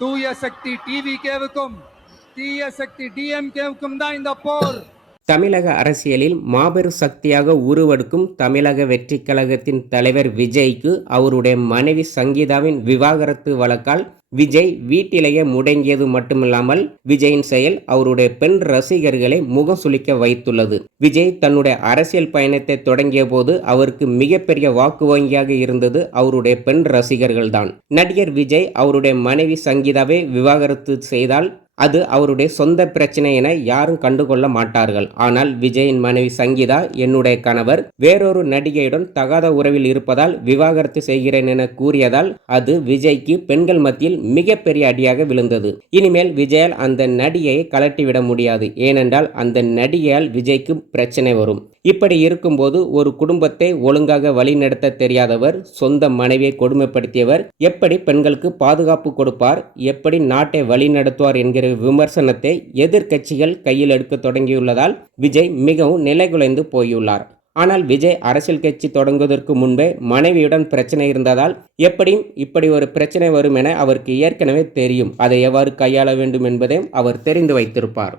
தூய சக்தி டிவிகேவுக்கும் தீய சக்தி டிஎம்கேவுக்கும் தான் இந்த போர். தமிழக அரசியலில் மாபெரும் சக்தியாக உருவெடுக்கும் தமிழக வெற்றி கழகத்தின் தலைவர் விஜய்க்கு அவருடைய மனைவி சங்கீதாவின் விவாகரத்து வழக்கால் விஜய் வீட்டிலேயே முடங்கியது மட்டுமில்லாமல் விஜயின் செயல் அவருடைய பெண் ரசிகர்களை முகம் சுளிக்க வைத்துள்ளது. விஜய் தன்னுடைய அரசியல் பயணத்தை தொடங்கிய போது அவருக்கு மிகப்பெரிய வாக்கு வங்கியாக இருந்தது அவருடைய பெண் ரசிகர்கள் தான். நடிகர் விஜய் அவருடைய மனைவி சங்கீதாவை விவாகரத்து செய்தால் அது அவருடைய சொந்த பிரச்சனை என யாரும் கண்டுகொள்ள மாட்டார்கள். ஆனால் விஜயின் மனைவி சங்கீதா, என்னுடைய கணவர் வேறொரு நடிகையுடன் தகாத உறவில் இருப்பதால் விவாகரத்து செய்கிறேன் என கூறியதால் அது விஜய்க்கு பெண்கள் மத்தியில் மிகப்பெரிய அடியாக விழுந்தது. இனிமேல் விஜயால் அந்த நடிகையை கலட்டிவிட முடியாது. ஏனென்றால் அந்த நடிகையால் விஜய்க்கு பிரச்சனை வரும். இப்படி இருக்கும்போது ஒரு குடும்பத்தை ஒழுங்காக வழிநடத்த தெரியாதவர், சொந்த மனைவியை கொடுமைப்படுத்தியவர் எப்படி பெண்களுக்கு பாதுகாப்பு கொடுப்பார், எப்படி நாட்டை வழிநடத்துவார் என்கிற விமர்சனத்தை எதிர்க்கட்சிகள் கையில் எடுக்க தொடங்கியுள்ளதால் விஜய் மிகவும் நிலைகுலைந்து போயுள்ளார். ஆனால் விஜய் அரசியல் கட்சி தொடங்குவதற்கு முன்பே மனைவியுடன் பிரச்சனை இருந்ததால் எப்படியும் இப்படி ஒரு பிரச்சனை வரும் என அவருக்கு ஏற்கனவே தெரியும். அதை எவ்வாறு கையாள வேண்டும் என்பதையும் அவர் தெரிந்து வைத்திருப்பார்.